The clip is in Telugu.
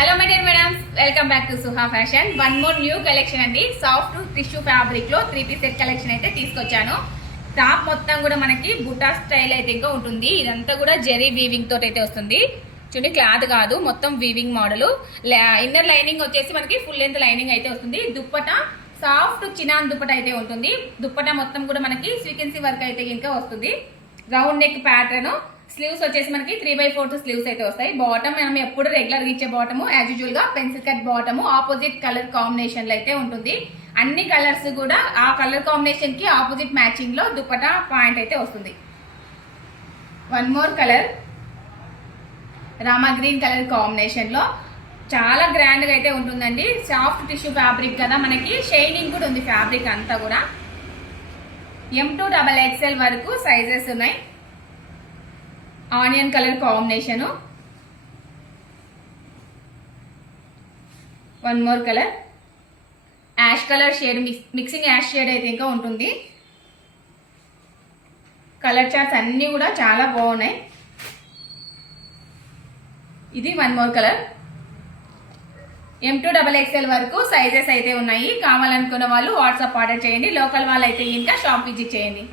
Hello my dear madams, welcome back to Suha fashion. One more new collection అండి. సాఫ్ట్ టిష్యూ ఫ్యాబ్రిక్ లో 3-piece సెట్ కలెక్షన్ అయితే తీసుకొచ్చాను. టాప్ మొత్తం కూడా మనకి బుటా స్టైల్ అయితే ఇంకా ఉంటుంది. ఇదంతా కూడా జెరీ వీవింగ్ తోటి అయితే వస్తుంది. చూడండి, క్లాత్ కాదు, మొత్తం వీవింగ్ మోడల్. ఇన్నర్ లైనింగ్ వచ్చేసి మనకి ఫుల్ లెంత్ లైనింగ్ అయితే వస్తుంది. దుప్పట సాఫ్ట్ చినాన్ దుప్పట అయితే ఉంటుంది. దుప్పట మొత్తం కూడా మనకి సీక్వెన్సీ వర్క్ అయితే ఇంకా వస్తుంది. Round neck pattern. స్లీవ్స్ వచ్చేసి మనకి 3/4 స్లీవ్స్ అయితే వస్తాయి. బాటమ్ మనం ఎప్పుడు రెగ్యులర్ గా ఇచ్చే బాటము యాజ్ యూజువల్ గా pencil cut bottom opposite colour combination లో అయితే ఉంటుంది. అన్ని కలర్స్ కూడా ఆ కలర్ కాంబినేషన్ కి ఆపోజిట్ మ్యాచింగ్ లో దుపట్టా పాయింట్ అయితే వస్తుంది. One more colour Rama green colour combination లో చాలా గ్రాండ్ గా అయితే ఉంటుందండి. సాఫ్ట్ టిష్యూ ఫ్యాబ్రిక్ కదా, మనకి షైనింగ్ కూడా ఉంది ఫ్యాబ్రిక్ అంతా కూడా. M2XXL వరకు సైజెస్ ఉన్నాయి. Onion colour combination. One more colour ash colour shade, mixing ash shade అయితే ఇంకా ఉంటుంది. కలర్ చార్ట్స్ అన్ని కూడా చాలా బాగున్నాయి. ఇది వన్ మోర్ కలర్. M2XXL వరకు సైజెస్ అయితే ఉన్నాయి. కావాలనుకున్న వాళ్ళు వాట్సాప్ ఆర్డర్ చేయండి. లోకల్ వాళ్ళు అయితే ఇంకా షాప్ విజిట్ చేయండి.